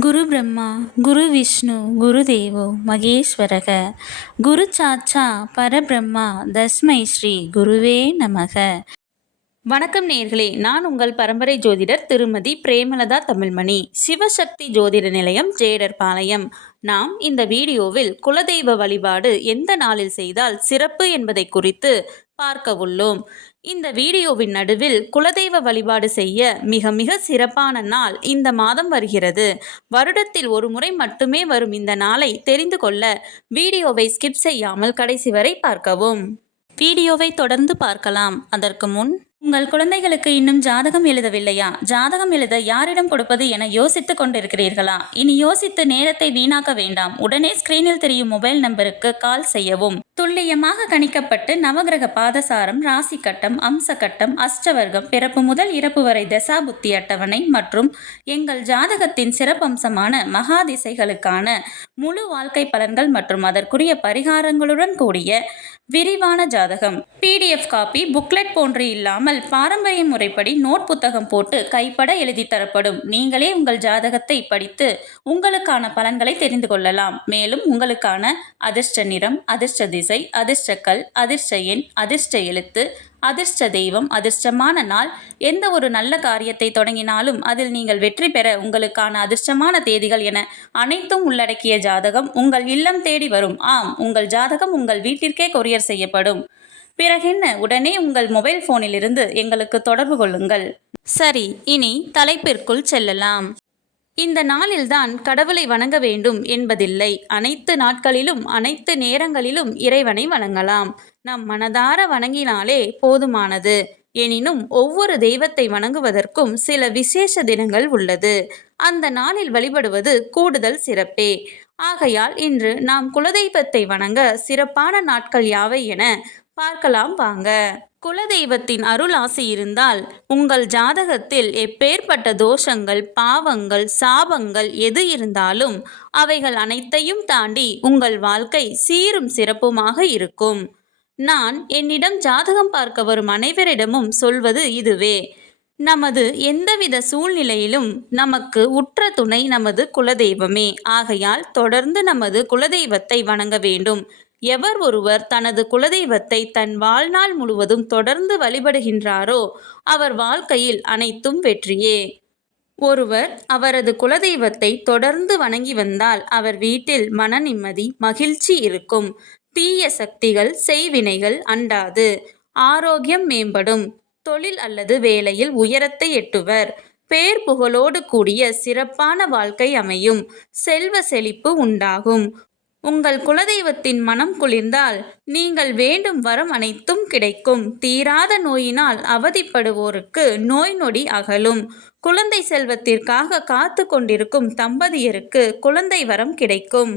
குரு பிரம்மா குரு விஷ்ணு குரு தேவோ மகேஸ்வரக. குரு சாச்சா பரபிரம்மா தஸ்மை ஸ்ரீ குருவே நமக. வணக்கம் நேர்களே நான் உங்கள் பரம்பரை ஜோதிடர் திருமதி பிரேமலதா தமிழ்மணி. சிவசக்தி ஜோதிட நிலையம் ஜேடர் பாளையம். நாம் இந்த வீடியோவில் குலதெய்வ வழிபாடு எந்த நாளில் செய்தால் சிறப்பு என்பதை குறித்து பார்க்க உள்ளோம். இந்த வீடியோவின் நடுவில் குலதெய்வ வழிபாடு செய்ய மிக மிக சிறப்பான நாள் இந்த மாதம் வருகிறது. வருடத்தில் ஒரு முறை மட்டுமே வரும் இந்த நாளை தெரிந்து கொள்ள வீடியோவை ஸ்கிப் செய்யாமல் கடைசி வரை பார்க்கவும். வீடியோவை தொடர்ந்து பார்க்கலாம். அதற்கு முன் உங்கள் குழந்தைகளுக்கு இன்னும் ஜாதகம் எழுதவில்லையா? ஜாதகம் எழுத யாரிடம் கொடுப்பது என யோசித்துக் கொண்டிருக்கிறீர்களா? இனி யோசித்து நேரத்தை வீணாக்க வேண்டாம். உடனே ஸ்கிரீனில் தெரியும் மொபைல் நம்பருக்கு கால் செய்யவும். துல்லியமாக கணிக்கப்பட்டு நவகிரக பாதசாரம் ராசி கட்டம் அம்ச கட்டம் அஷ்டவர்க்கம் பிறப்பு முதல் இறப்பு வரை தசா புத்தி அட்டவணை மற்றும் எங்கள் ஜாதகத்தின் சிறப்பம்சமான மகாதிசைகளுக்கான முழு வாழ்க்கை பலன்கள் மற்றும் அதற்குரிய பரிகாரங்களுடன் கூடிய விரிவான ஜாதகம். பிடிஎஃப் காப்பி புக்லெட் போன்று இல்லாமல் பாரம்பரிய முறைப்படி நோட் புத்தகம் போட்டு கைப்பட எழுதி தரப்படும். நீங்களே உங்கள் ஜாதகத்தை படித்து உங்களுக்கான பலன்களை தெரிந்து கொள்ளலாம். மேலும் உங்களுக்கான அதிர்ஷ்ட நிறம் அதிர்ஷ்ட திசை அதிர்ஷ்டக்கல் அதிர்ஷ்ட எண் அதிர்ஷ்ட எழுத்து அதிர்ஷ்ட தெய்வம் அதிர்ஷ்டமான நாள் எந்த ஒரு நல்ல காரியத்தை தொடங்கினாலும் அதில் நீங்கள் வெற்றி பெற உங்களுக்கான அதிர்ஷ்டமான தேதிகள் என அனைத்தும் உள்ளடக்கிய ஜாதகம் உங்கள் இல்லம் தேடி வரும். ஆம் உங்கள் ஜாதகம் உங்கள் வீட்டிற்கே கொரியர் செய்யப்படும். பிறகென்ன உடனே உங்கள் மொபைல் போனிலிருந்து எங்களுக்கு தொடர்பு கொள்ளுங்கள். சரி இனி தலைப்பிற்குள் செல்லலாம். இந்த நாளில்தான் கடவுளை வணங்க வேண்டும் என்பதில்லை. அனைத்து நாட்களிலும் அனைத்து நேரங்களிலும் இறைவனை வணங்கலாம். நம் மனதார வணங்கினாலே போதுமானது. எனினும் ஒவ்வொரு தெய்வத்தை வணங்குவதற்கும் சில விசேஷ தினங்கள் உள்ளது. அந்த நாளில் வழிபடுவது கூடுதல் சிறப்பே. ஆகையால் இன்று நாம் குலதெய்வத்தை வணங்க சிறப்பான நாட்கள் யாவை என பார்க்கலாம் வாங்க. குலதெய்வத்தின் அருள் ஆசை இருந்தால் உங்கள் ஜாதகத்தில் எப்பேற்பட்ட தோஷங்கள் பாவங்கள் சாபங்கள் எது இருந்தாலும் அவைகள் அனைத்தையும் தாண்டி உங்கள் வாழ்க்கை சீரும் சிறப்புமாக இருக்கும். நான் என்னிடம் ஜாதகம் பார்க்க வரும் அனைவரிடமும் சொல்வது இதுவே. நமது எந்தவித சூழ்நிலையிலும் நமக்கு உற்ற துணை நமது குலதெய்வமே. ஆகையால் தொடர்ந்து நமது குலதெய்வத்தை வணங்க வேண்டும். எவர் ஒருவர் தனது குலதெய்வத்தை தன் வாழ்நாள் முழுவதும் தொடர்ந்து வழிபடுகின்றாரோ அவர் வாழ்க்கையில் அனைத்தும் வெற்றியே. ஒருவர் அவரது குலதெய்வத்தை தொடர்ந்து வணங்கி வந்தால் அவர் வீட்டில் மன நிம்மதி மகிழ்ச்சி இருக்கும். தீய சக்திகள் செய்வினைகள் அண்டாது. ஆரோக்கியம் மேம்படும். தொழில் அல்லது வேலையில் உயரத்தை எட்டுவர். பேர் புகழோடு கூடிய சிறப்பான வாழ்க்கை அமையும். செல்வ செழிப்பு உண்டாகும். உங்கள் குலதெய்வத்தின் மனம் குளிர்ந்தால் நீங்கள் வேண்டும் வரம் அனைத்தும் கிடைக்கும். தீராத நோயினால் அவதிப்படுவோருக்கு நோய் நொடி அகலும். குழந்தை செல்வத்திற்காக காத்து கொண்டிருக்கும் தம்பதியருக்கு குழந்தை வரம் கிடைக்கும்.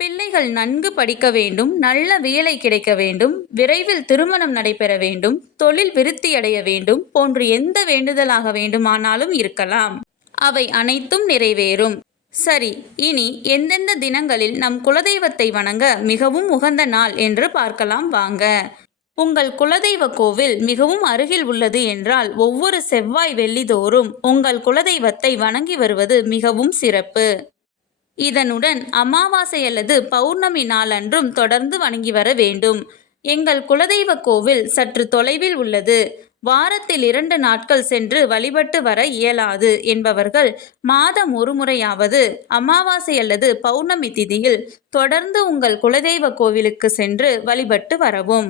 பிள்ளைகள் நன்கு படிக்க வேண்டும் நல்ல வேலை கிடைக்க வேண்டும் விரைவில் திருமணம் நடைபெற வேண்டும் தொழில் விருத்தியடைய வேண்டும் போன்று எந்த வேண்டுதலாக வேண்டுமானாலும் இருக்கலாம். அவை அனைத்தும் நிறைவேறும். சரி இனி எந்தெந்த தினங்களில் நம் குலதெய்வத்தை வணங்க மிகவும் உகந்த நாள் என்று பார்க்கலாம் வாங்க. உங்கள் குலதெய்வ கோவில் மிகவும் அருகில் உள்ளது என்றால் ஒவ்வொரு செவ்வாய் வெள்ளிதோறும் உங்கள் குலதெய்வத்தை வணங்கி வருவது மிகவும் சிறப்பு. இதனுடன் அமாவாசை அல்லது பௌர்ணமி நாளன்றும் தொடர்ந்து வணங்கி வர வேண்டும். எங்கள் குலதெய்வ கோவில் சற்று தொலைவில் உள்ளது. வாரத்தில் இரண்டு நாட்கள் சென்று வழிபட்டு வர இயலாது என்பவர்கள் மாதம் ஒரு முறையாவது அமாவாசை அல்லது பௌர்ணமி திதியில் தொடர்ந்து உங்கள் குலதெய்வ கோவிலுக்கு சென்று வழிபட்டு வரவும்.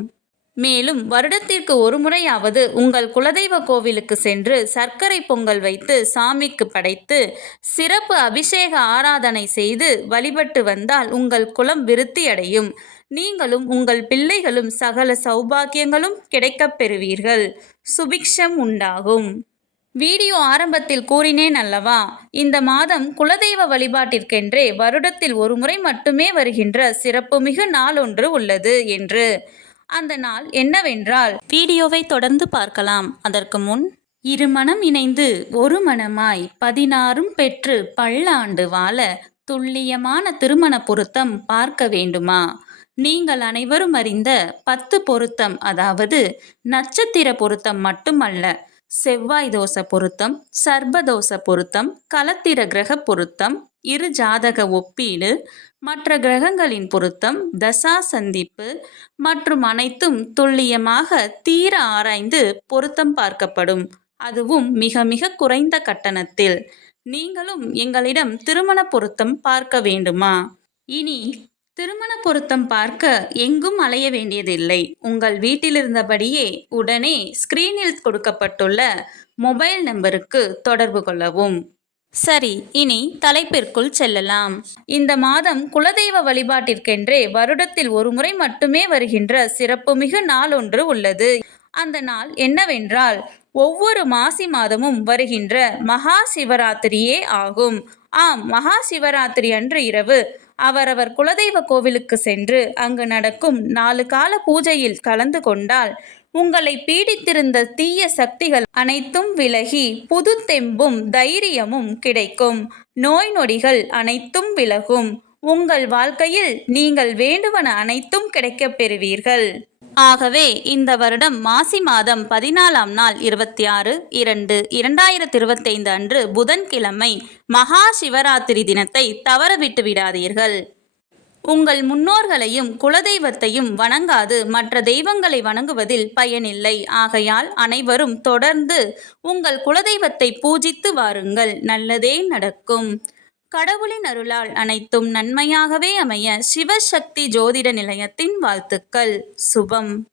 மேலும் வருடத்திற்கு ஒரு முறையாவது உங்கள் குலதெய்வ கோவிலுக்கு சென்று சர்க்கரை பொங்கல் வைத்து சாமிக்கு படைத்து சிறப்பு அபிஷேக ஆராதனை செய்து வழிபட்டு வந்தால் உங்கள் குலம் விருத்தியடையும். நீங்களும் உங்கள் பிள்ளைகளும் சகல சௌபாக்கியங்களும் கிடைக்கப் பெறுவீர்கள். சுபிக்ஷம் உண்டாகும். வீடியோ ஆரம்பத்தில் கூறினேன் அல்லவா இந்த மாதம் குலதெய்வ வழிபாட்டிற்கென்றே வருடத்தில் ஒரு முறை மட்டுமே வருகின்ற சிறப்புமிகு நாள் ஒன்று உள்ளது என்று. அந்த நாள் என்னவென்றால் வீடியோவை தொடர்ந்து பார்க்கலாம். அதற்கு முன் இரு மனம் இணைந்து ஒரு மனமாய் பதினாறும் பெற்று பல்லாண்டு வாழ துல்லியமான திருமண பொருத்தம் பார்க்க வேண்டுமா? நீங்கள் அனைவரும் அறிந்த பத்து பொருத்தம் அதாவது நட்சத்திர பொருத்தம் மட்டுமல்ல செவ்வாய் தோச பொருத்தம் சர்பதோச பொருத்தம் கலத்திர கிரக பொருத்தம் இரு ஜாதக ஒப்பீடு மற்ற கிரகங்களின் பொருத்தம் தசா சந்திப்பு மற்றும் அனைத்தும் துல்லியமாக தீர ஆராய்ந்து பொருத்தம் பார்க்கப்படும். அதுவும் மிக மிக குறைந்த கட்டணத்தில். நீங்களும் எங்களிடம் திருமண பொருத்தம் பார்க்க வேண்டுமா? இனி திருமண பொருத்தம் பார்க்க எங்கும் அலைய வேண்டியதில்லை. உங்கள் வீட்டிலிருந்தபடியே உடனே ஸ்கிரீனில் கொடுக்கப்பட்டுள்ள மொபைல் நம்பருக்கு தொடர்பு கொள்ளவும். சரி இனி தலைப்பிற்குள் செல்லலாம். இந்த மாதம் குலதெய்வ வழிபாட்டிற்கென்றே வருடத்தில் ஒரு முறை மட்டுமே வருகின்ற சிறப்புமிகு நாள் ஒன்று உள்ளது. அந்த நாள் என்னவென்றால் ஒவ்வொரு மாசி மாதமும் வருகின்ற மகா சிவராத்திரியே ஆகும். ஆம் மகா சிவராத்திரி அன்று இரவு அவரவர் குலதெய்வ கோவிலுக்கு சென்று அங்கு நடக்கும் நாலு கால பூஜையில் கலந்து கொண்டால் உங்களை பீடித்திருந்த தீய சக்திகள் அனைத்தும் விலகி புது தெம்பும் தைரியமும் கிடைக்கும். நோய் நொடிகள் அனைத்தும் விலகும். உங்கள் வாழ்க்கையில் நீங்கள் வேண்டுவன அனைத்தும் கிடைக்கப் பெறுவீர்கள். ஆகவே இந்த வருடம் மாசி மாதம் பதினாலாம் நாள் இருபத்தி ஆறு இரண்டு இரண்டாயிரத்தி இருபத்தைந்து அன்று புதன்கிழமை மகா சிவராத்திரி தினத்தை தவறவிட்டு விடாதீர்கள். உங்கள் முன்னோர்களையும் குலதெய்வத்தையும் வணங்காது. மற்ற தெய்வங்களை வணங்குவதில் பயனில்லை. ஆகையால் அனைவரும் தொடர்ந்து உங்கள் குலதெய்வத்தை பூஜித்து வாருங்கள். நல்லதே நடக்கும். கடவுளின் அருளால் அனைத்தும் நன்மையாகவே அமைய சிவசக்தி ஜோதிட நிலையத்தின் வாழ்த்துக்கள். சுபம்.